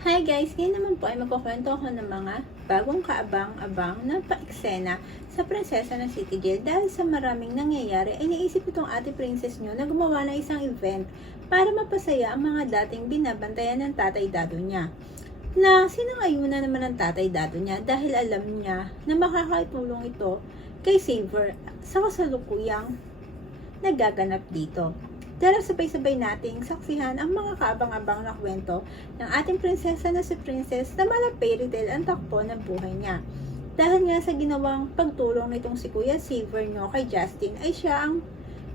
Hi guys! Ngayon naman po ay magkukwento ako ng mga bagong kaabang-abang na pa-eksena sa prinsesa ng City Jail dahil sa maraming nangyayari ay naisip itong ate princess nyo na gumawa ng isang event para mapasaya ang mga dating binabantayan ng tatay dado niya. Na sinangayunan naman ng tatay dado niya dahil alam niya na makakatulong ito kay Saver sa kasalukuyang nagaganap dito. Dahil sabay-sabay nating saksihan ang mga kaabang-abang na kwento ng ating prinsesa na si Princess na mala fairy tale ang takbo ng buhay niya. Dahil nga sa ginawang pagtulong nitong si Kuya Saver nyo kay Justin ay siya ang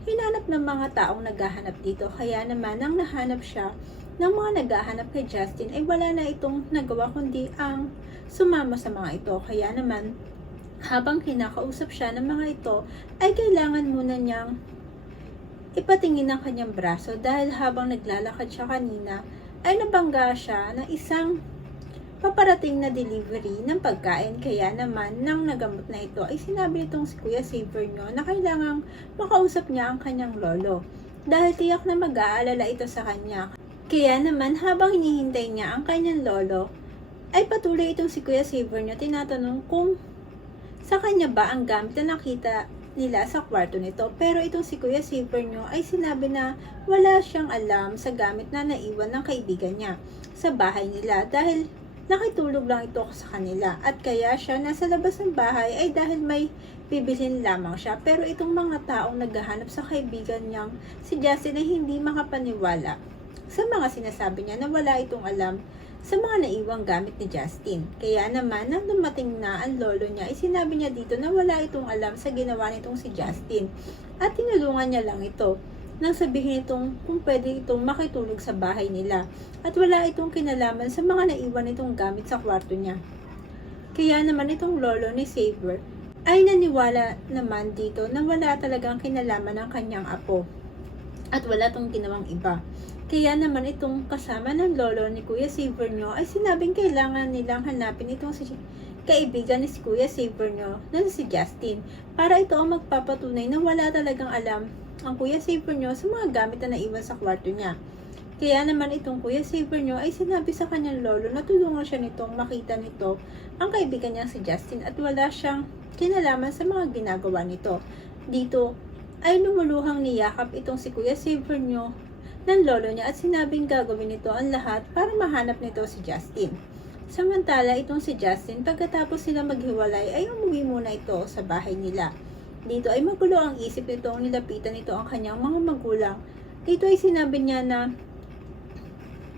hinanap ng mga taong naghahanap dito. Kaya naman nang nahanap siya ng mga naghahanap kay Justin ay wala na itong nagawa kundi ang sumama sa mga ito. Kaya naman habang kinakausap siya ng mga ito ay kailangan muna niyang ipatingin ang kanyang braso dahil habang naglalakad siya kanina ay nabangga siya ng isang paparating na delivery ng pagkain. Kaya naman nang nagamot na ito ay sinabi nitong si Kuya Saver nyo na kailangang makausap niya ang kanyang lolo dahil tiyak na mag-aalala ito sa kanya. Kaya naman habang hinihintay niya ang kanyang lolo ay patuloy itong si Kuya Saver nyo tinatanong kung sa kanya ba ang gamit na nakita nila sa kwarto nito. Pero itong si Kuya Saver nyo ay sinabi na wala siyang alam sa gamit na naiwan ng kaibigan niya sa bahay nila dahil nakitulog lang ito sa kanila at kaya siya nasa labas ng bahay ay dahil may bibilhin lamang siya. Pero itong mga taong naghahanap sa kaibigan niyang si Justin ay hindi makapaniwala sa mga sinasabi niya na wala itong alam sa mga naiwang gamit ni Justin. Kaya naman, nang dumating na ang lolo niya, sinabi niya dito na wala itong alam sa ginawa nitong si Justin. At tinulungan niya lang ito nang sabihin itong kung pwede itong makitulog sa bahay nila. At wala itong kinalaman sa mga naiwan itong gamit sa kwarto niya. Kaya naman itong lolo ni Saver ay naniwala naman dito na wala talagang kinalaman ng kanyang apo. At wala itong ginawang iba. Kaya naman itong kasama ng lolo ni Kuya Saver nyo ay sinabing kailangan nilang hanapin itong si kaibigan ni si Kuya Saver nyo na si Justin para ito ang magpapatunay na wala talagang alam ang Kuya Saver nyo sa mga gamit na naiwan sa kwarto niya. Kaya naman itong Kuya Saver nyo ay sinabi sa kanyang lolo na tulungan siya nitong makita nito ang kaibigan niya si Justin at wala siyang kinalaman sa mga ginagawa nito. Dito ay lumuluhang niyakap itong si Kuya Saver nyo ng lolo niya at sinabing gagawin nito ang lahat para mahanap nito si Justin. Samantala itong si Justin pagkatapos sila maghiwalay ay umuwi muna ito sa bahay nila. Dito ay magulo ang isip nitong nilapitan nito ang kanyang mga magulang. Dito ay sinabi niya na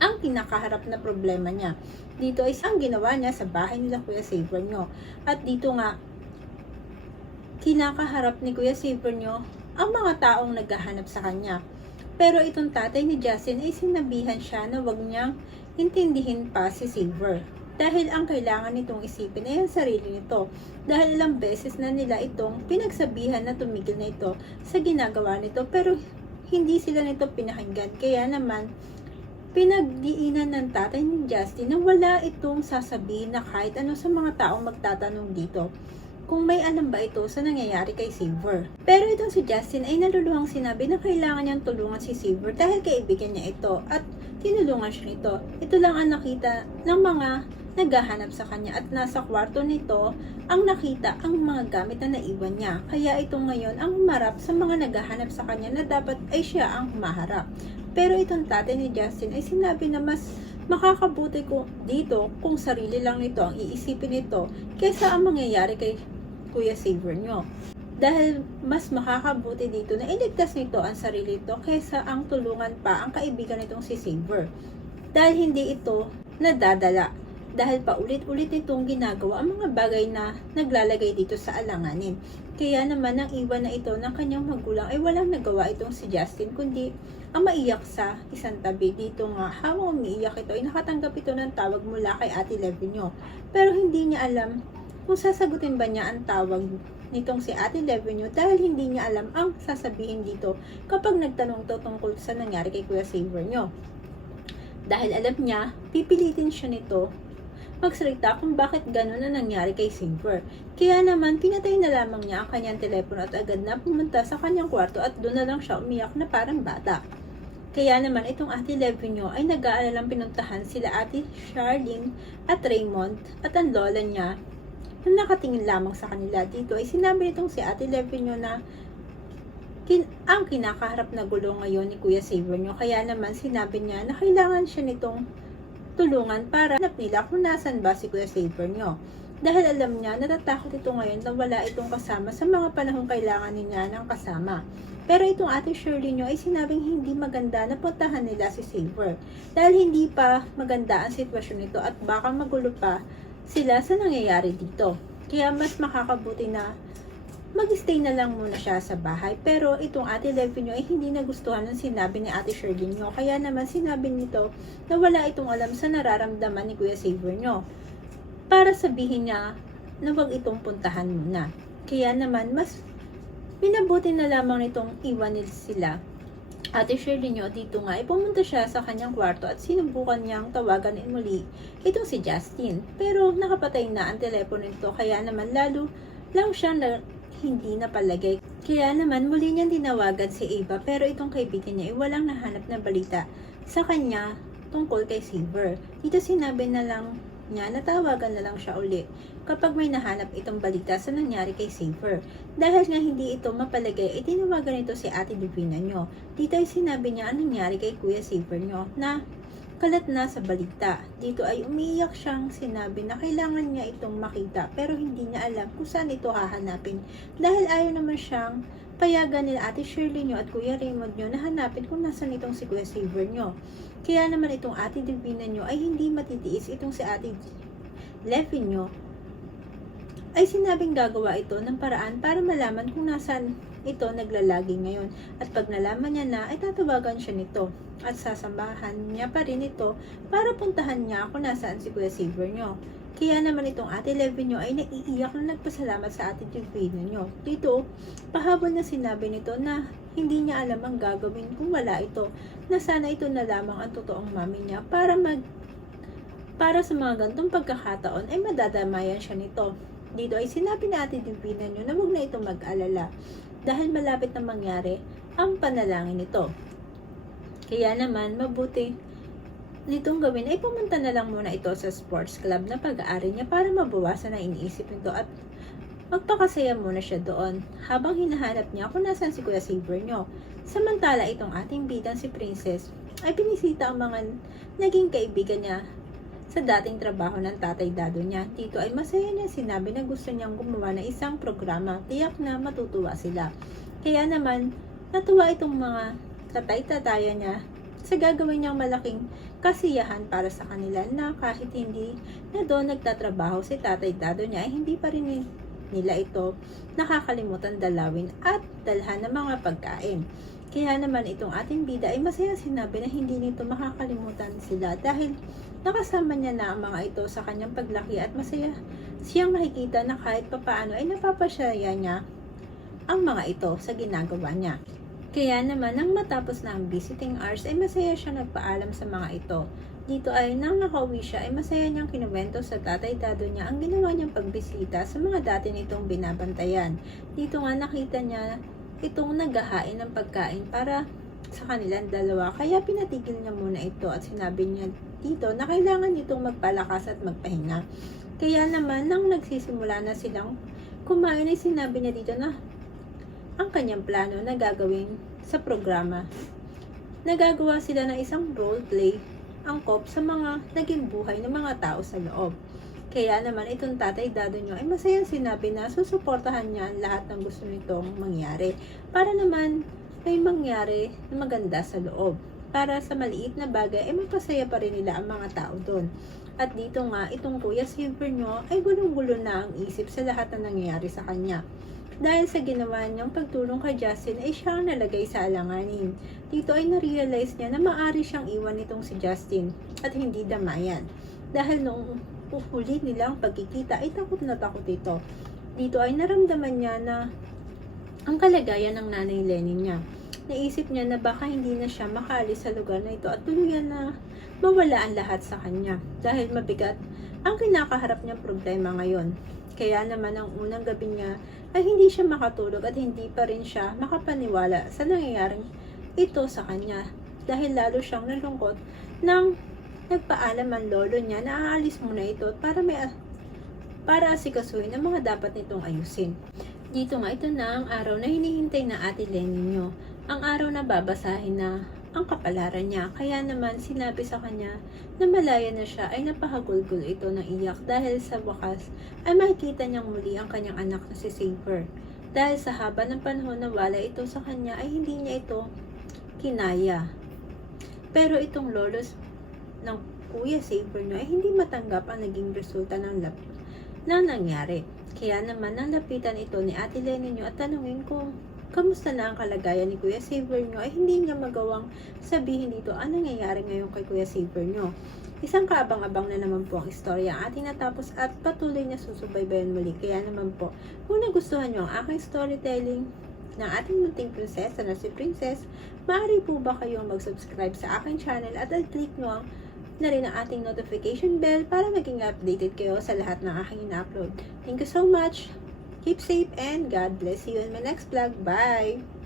ang pinakaharap na problema niya dito ay ang ginawa niya sa bahay nila Kuya Saver nyo. At dito nga kinakaharap ni Kuya Saver nyo ang mga taong naghahanap sa kanya. Pero itong tatay ni Justin ay sinabihan siya na wag niyang intindihin pa si Saver. Dahil ang kailangan nitong isipin ay ang sarili nito. Dahil ilang beses na nila itong pinagsabihan na tumigil na ito sa ginagawa nito. Pero hindi sila nito pinakinggan. Kaya naman, pinagdiinan ng tatay ni Justin na wala itong sasabihin na kahit ano sa mga taong magtatanong dito kung may alam ba ito sa nangyayari kay Saver. Pero itong si Justin ay naluluhang sinabi na kailangan niyang tulungan si Saver dahil kaibigan niya ito at tinulungan siya nito. Ito lang ang nakita ng mga naghahanap sa kanya at nasa kwarto nito ang nakita ang mga gamit na naiwan niya. Kaya ito ngayon ang humarap sa mga naghahanap sa kanya na dapat ay siya ang humaharap. Pero itong tatay ni Justin ay sinabi na mas makakabuti ko dito kung sarili lang nito ang iisipin nito kaysa ang mangyayari kay Kuya Saver nyo. Dahil mas makakabuti dito na iligtas nito ang sarili nito kaysa ang tulungan pa ang kaibigan nitong si Saver. Dahil hindi ito nadadala. Dahil paulit-ulit nitong ginagawa ang mga bagay na naglalagay dito sa alanganin. Kaya naman ang iwan na ito ng kanyang magulang ay walang nagawa itong si Justin kundi ang maiyak sa isang tabi. Dito nga habang umiiyak ito ay nakatanggap ito ng tawag mula kay Ate Levinyo. Pero hindi niya alam kung sasagutin ba niya ang tawag nitong si Ate Levinyo dahil hindi niya alam ang sasabihin dito kapag nagtanong ito tungkol sa nangyari kay Kuya Saver nyo. Dahil alam niya, pipilitin siya nito magsalita kung bakit gano'n na nangyari kay Saver. Kaya naman, pinatay na lamang niya ang kanyang telepono at agad na pumunta sa kanyang kwarto at doon na lang siya umiyak na parang bata. Kaya naman itong Ate Levinyo ay nag-aalalang pinuntahan sila Ate Charlene at Raymond at ang lola niya na nakatingin lamang sa kanila. Dito ay sinabi nitong si Ate Levinyo na ang kinakaharap na gulo ngayon ni Kuya Savior kaya naman sinabi niya na kailangan siya nitong tulungan para hanap nila kung nasan ba si Kuya Savior. Dahil alam niya, natatakot ito ngayon na wala itong kasama sa mga panahong kailangan niya ng kasama. Pero itong Ate Shirley ay sinabing hindi maganda na puntahan nila si Savior dahil hindi pa maganda ang sitwasyon nito at baka magulo pa sila sa nangyayari dito. Kaya mas makakabuti na mag-stay na lang muna siya sa bahay. Pero itong Ate Levinyo ay hindi nagustuhan ng sinabi ni Ate Shirley kaya naman sinabi nito na wala itong alam sa nararamdaman ni Kuya Savior para sabihin niya na wag itong puntahan muna. Kaya naman mas minabuti na lamang nitong iwan sila. Ate Shirley dito nga ay pumunta siya sa kanyang kwarto at sinubukan niyang tawagan muli itong si Justin. Pero nakapatay na ang telepono nito kaya naman lalo lang siya na hindi napalagay. Kaya naman muli niyang tinawagan si Ava pero itong kaibigan niya ay walang nahanap na balita sa kanya tungkol kay Savior. Dito sinabi na lang niya natawagan na lang siya uli kapag may nahanap itong balita sa nangyari kay Savior. Dahil nga hindi ito mapalagay, tinawagan ito si Ate Divina Dito ay sinabi niya ang nangyari kay Kuya Savior na kalat na sa balita. Dito ay umiiyak siyang sinabi na kailangan niya itong makita pero hindi niya alam kung saan ito hahanapin dahil ayaw naman siyang payagan nila Ate Shirley at Kuya Raymond na hanapin kung nasan itong si Kuya Savior Kaya naman itong Ate Divina ay hindi matitiis itong si Ate Levinyo ay sinabing gagawa ito ng paraan para malaman kung nasan ito naglalagi ngayon. At pag nalaman niya na, ay tatawagan siya nito at sasambahan niya pa rin ito para puntahan niya kung nasaan si Kuya Savior Kaya naman itong Ate Levinyo ay naiiyak na nagpasalamat sa Ate Divina Dito, pahabol na sinabi nito na hindi niya alam ang gagawin kung wala ito, na sana ito na lamang ang totoong mami niya para sa mga gantong pagkakataon ay madadamayan siya nito. Dito ay sinabi ni Ate Divina na huwag na itong mag-alala dahil malapit na mangyari ang panalangin nito. Kaya naman mabuti nitong gawin ay pumunta na lang muna ito sa sports club na pag-aari niya para mabawasan na iniisip nito at magpakasaya muna siya doon habang hinahanap niya kung nasan si Kuya Savior Samantala itong ating bidang si Princess ay pinisita ang mga naging kaibigan niya sa dating trabaho ng tatay dado niya. Dito ay masaya niya sinabi na gusto niyang gumawa ng isang programa. Tiyak na matutuwa sila. Kaya naman, natuwa itong mga tatay-tataya niya sa gagawin niyang malaking kasiyahan para sa kanila na kahit hindi na doon nagtatrabaho si tatay dado niya ay hindi pa rin nila ito nakakalimutan dalawin at dalhan ng mga pagkain. Kaya naman itong ating bida ay masaya sinabi na hindi nito makakalimutan sila dahil nakasama niya na ang mga ito sa kanyang paglaki at masaya siyang makikita na kahit papaano ay napapasaya niya ang mga ito sa ginagawa niya. Kaya naman nang matapos na ang visiting hours ay masaya siya nagpaalam sa mga ito. Dito ay nang nakauwi siya ay masaya niyang kinuwento sa tatay dado niya ang ginawa niyang pagbisita sa mga dati nitong binabantayan. Dito nga nakita niya itong naghahain ng pagkain para sa kanilang dalawa kaya pinatigil niya muna ito at sinabi niya dito na kailangan nitong magpalakas at magpahinga. Kaya naman nang nagsisimula na silang kumain ay sinabi niya dito na ang kanyang plano na gagawin sa programa. Nagagawa sila ng isang role play angkop sa mga naging buhay ng mga tao sa loob. Kaya naman itong tatay dado niyo ay masayang sinabi na susuportahan niya ang lahat ng gusto nitong mangyari para naman may mangyari na maganda sa loob. Para sa maliit na bagay ay mapasaya pa rin nila ang mga tao doon. At dito nga itong Kuya Silver nyo ay gulong-gulo na ang isip sa lahat na nangyayari sa kanya. Dahil sa ginawa niyang pagtulong kay Justin ay siya ang nalagay sa alanganin. Dito ay na-realize niya na maaari siyang iwan nitong si Justin at hindi damayan. Dahil noong huli nilang pagkikita ay takot na takot ito. Dito ay naramdaman niya na ang kalagayan ng nanay Lenny niya. Naisip niya na baka hindi na siya makaalis sa lugar na ito at tuluyan na mawala ang lahat sa kanya. Dahil mabigat ang kinakaharap niyang problema ngayon. Kaya naman ang unang gabi niya ay hindi siya makatulog at hindi pa rin siya makapaniwala sa nangyayaring ito sa kanya. dahil lalo siyang nalungkot nang nagpaalam ang lolo niya na aalis muna ito para asikasuhin ang mga dapat nitong ayusin. Dito nga ito na ang araw na hinihintay na Ate Lenny nyo. Ang araw na babasahin na ang kapalaran niya. Kaya naman sinabi sa kanya na malaya na siya ay napahagulgol ito ng iyak dahil sa wakas ay makikita niyang muli ang kanyang anak na si Saber. Dahil sa haba ng panahon na wala ito sa kanya ay hindi niya ito kinaya. Pero itong lolos ng Kuya Saber niya ay hindi matanggap ang naging resulta ng nangyari. Kaya naman nalapitan ito ni Ate Lenny nyo at tanungin kung kamusta na ang kalagayan ni Kuya Saber nyo ay hindi niya magawang sabihin dito ang nangyayari ngayon kay Kuya Saber nyo. Isang kaabang-abang na naman po ang istorya ang ating natapos at patuloy na susubaybayan muli. Kaya naman po, kung nagustuhan nyo ang aking storytelling ng ating munting prinsesa na si Princess, maaari po ba kayong mag-subscribe sa aking channel at i-click nyo na rin ang ating notification bell para maging updated kayo sa lahat ng aking ina-upload. Thank you so much! Keep safe and God bless you in my next vlog. Bye!